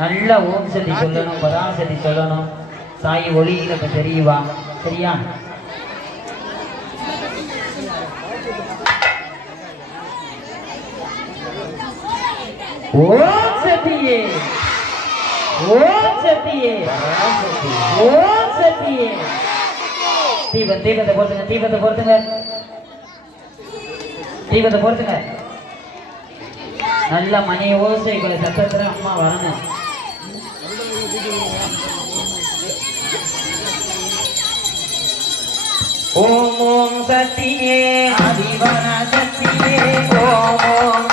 நல்லா ஓம் சக்தி சொல்லணும், பராசக்தி சொல்லணும். சாய் ஒளியில இப்ப தெரியுவா, சரியா? ஓம் சக்தியே, ஓம் சக்தியே, ஓம் சக்தியே. தீபத்தை பொறுத்துங்க, தீபத்தை பொறுத்துங்க, தீபத்தை பொறுத்துங்க. நல்ல மணி ஓசைகளை சத்தத்துல அம்மா வரணும். ஓம் ஓம் சக்தியே, ஆதிவன சக்தியே, ஓம் ஓம்